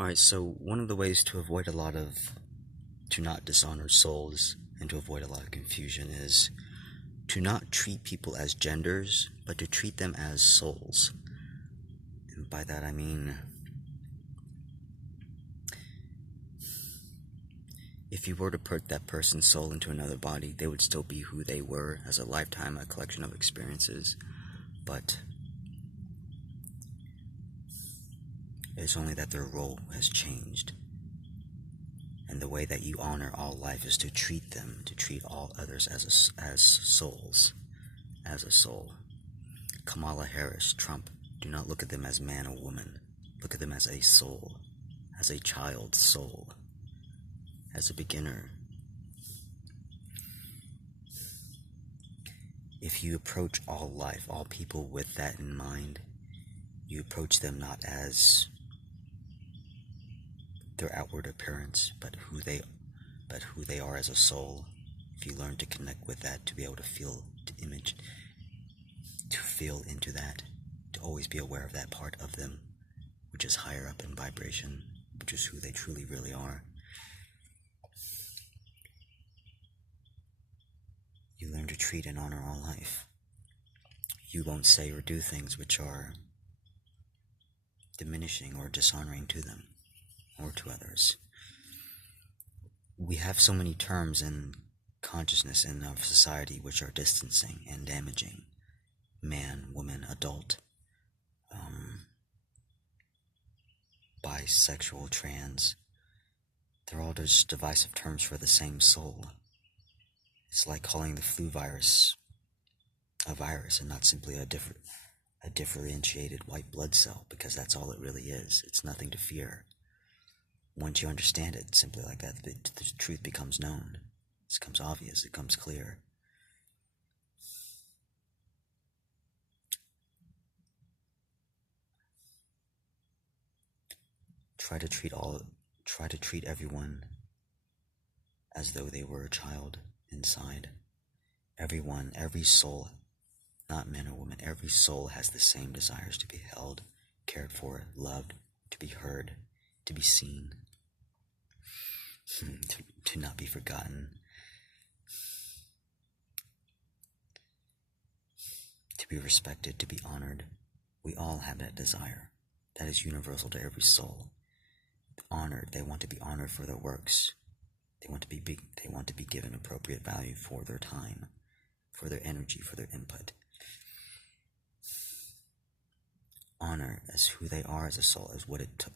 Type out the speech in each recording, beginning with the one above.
Alright, so one of the ways to not dishonor souls and to avoid a lot of confusion is to not treat people as genders, but to treat them as souls. And by that I mean, if you were to put that person's soul into another body, they would still be who they were as a lifetime, a collection of experiences, but it's only that their role has changed. And the way that you honor all life is to treat all others as souls, as a soul. Kamala Harris, Trump, do not look at them as man or woman. Look at them as a soul, as a child's soul, as a beginner. If you approach all life, all people with that in mind, you approach them not as their outward appearance, but who they are as a soul. If you learn to connect with that, to be able to feel, to feel into that, to always be aware of that part of them, which is higher up in vibration, which is who they truly really are. You learn to treat and honor all life. You won't say or do things which are diminishing or dishonoring to them or to others. We have so many terms in consciousness in our society which are distancing and damaging. Man, woman, adult, bisexual, trans. They're all just divisive terms for the same soul. It's like calling the flu virus a virus and not simply a differentiated white blood cell, because that's all it really is. It's nothing to fear. Once you understand it simply like that, the truth becomes known. It becomes obvious. It becomes clear. Try to treat everyone as though they were a child inside. Everyone, every soul, not man or woman, every soul has the same desires to be held, cared for, loved, to be heard, to be seen, to not be forgotten, to be respected, to be honored. We all have that desire. That is universal to every soul. Honored, they want to be honored for their works. They want to be given appropriate value for their time, for their energy, for their input. Honor as who they are as a soul, as what it took,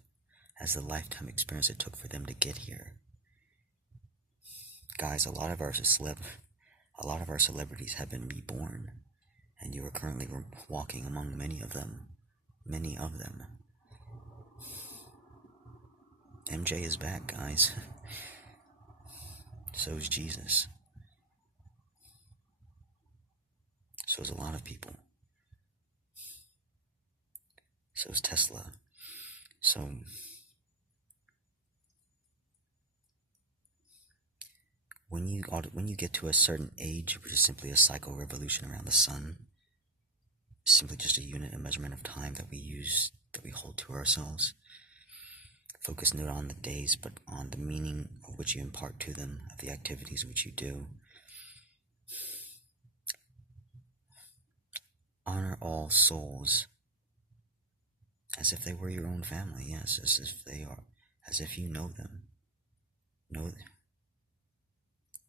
as the lifetime experience it took for them to get here. Guys, a lot of our celebrities have been reborn, and you are currently walking among many of them. MJ is back, guys. So is Jesus. So is a lot of people. So is Tesla. So when you get to a certain age, which is simply a cycle revolution around the sun, simply just a unit, a measurement of time that we hold to ourselves. Focus not on the days, but on the meaning of which you impart to them, of the activities which you do. Honor all souls as if they were your own family, yes, as if you know them.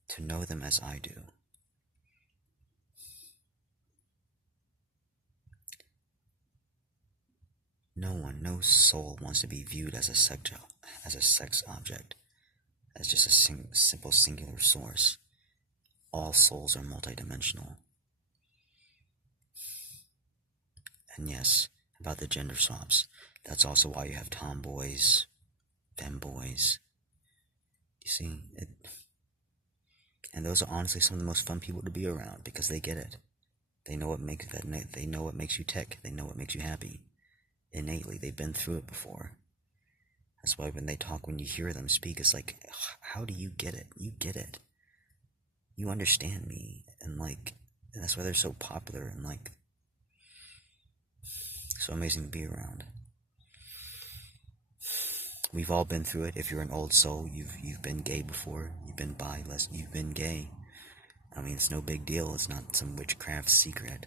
To know them as I do. No soul wants to be viewed as a sex object, as just a simple singular source. All souls are multidimensional. And yes, about the gender swaps, that's also why you have tomboys, femboys. You see, and those are honestly some of the most fun people to be around, because they get it. They know what makes you tick. They know what makes you happy. Innately, they've been through it before. That's why when they talk, when you hear them speak, it's like, how do you get it? You get it. You understand me, and that's why they're so popular and so amazing to be around. We've all been through it. If you're an old soul, you've been gay before. You've been bi, you've been gay. I mean, it's no big deal. It's not some witchcraft secret.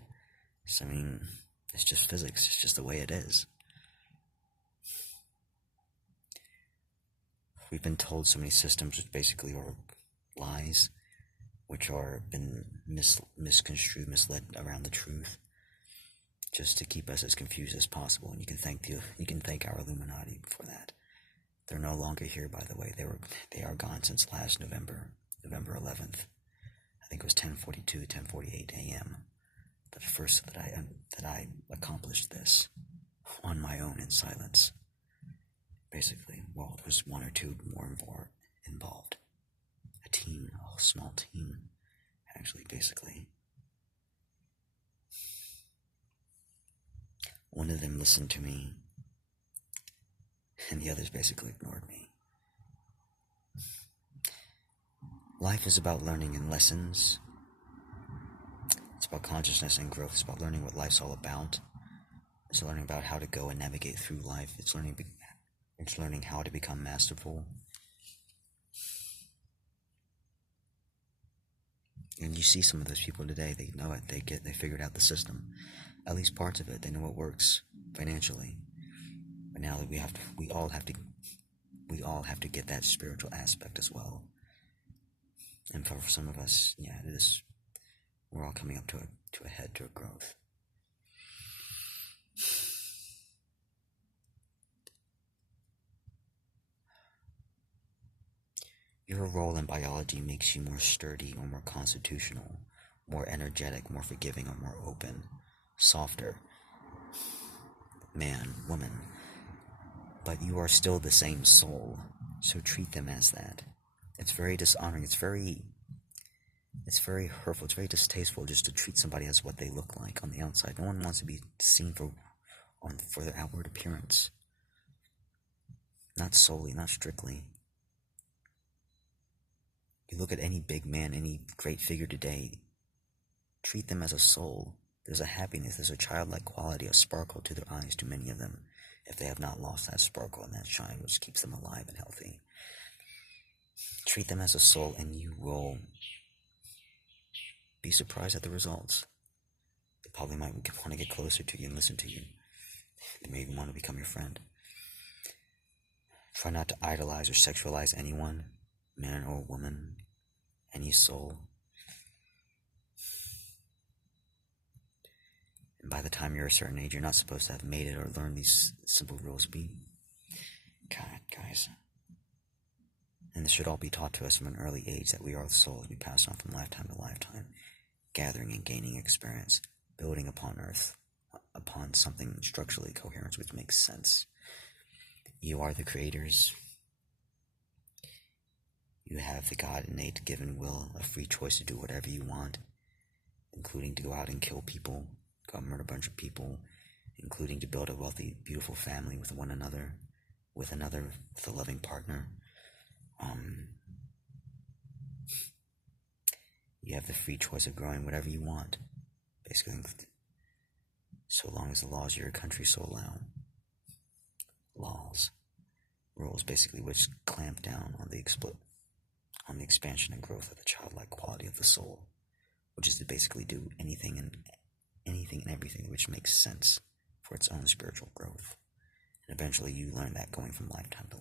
So, I mean, it's just physics. It's just the way it is. We've been told so many systems which basically are lies, which are been misconstrued, misled around the truth, just to keep us as confused as possible. And you can thank our Illuminati for that. They're no longer here, by the way. They are gone since last November 11th. I think it was 10:42, 10:48 a.m. The first that I accomplished this on my own in silence. Basically, well, it was one or two more involved. A team, a small team, actually, basically. One of them listened to me, and the others basically ignored me. Life is about learning and lessons. It's about consciousness and growth. It's about learning what life's all about. It's learning about how to go and navigate through life. It's learning how to become masterful. And you see some of those people today, they know it, they figured out the system. At least parts of it, they know what works financially. But now that we all have to get that spiritual aspect as well. And for some of us, yeah, it is, we're all coming up to a growth. Your role in biology makes you more sturdy or more constitutional, more energetic, more forgiving, or more open, softer. Man, woman. But you are still the same soul, so treat them as that. It's very dishonoring, it's very hurtful, it's very distasteful just to treat somebody as what they look like on the outside. No one wants to be seen for their outward appearance. Not solely, not strictly. You look at any big man, any great figure today, treat them as a soul. There's a happiness, there's a childlike quality, a sparkle to their eyes, to many of them, if they have not lost that sparkle and that shine which keeps them alive and healthy. Treat them as a soul and you will be surprised at the results. They probably might want to get closer to you and listen to you. They may even want to become your friend. Try not to idolize or sexualize anyone, man or woman, any soul. And by the time you're a certain age, you're not supposed to have made it or learned these simple rules. God, guys. And this should all be taught to us from an early age, that we are the souls we pass on from lifetime to lifetime, gathering and gaining experience, building upon earth, upon something structurally coherent which makes sense. You are the creators. You have the God innate given will, a free choice to do whatever you want, including to go out and kill people, go murder a bunch of people, including to build a wealthy, beautiful family with one another, with a loving partner. You have the free choice of growing whatever you want, basically, so long as the laws of your country so allow. Rules, basically, which clamp down on the expansion and growth of the childlike quality of the soul, which is to basically do anything and everything which makes sense for its own spiritual growth. And eventually you learn that going from lifetime to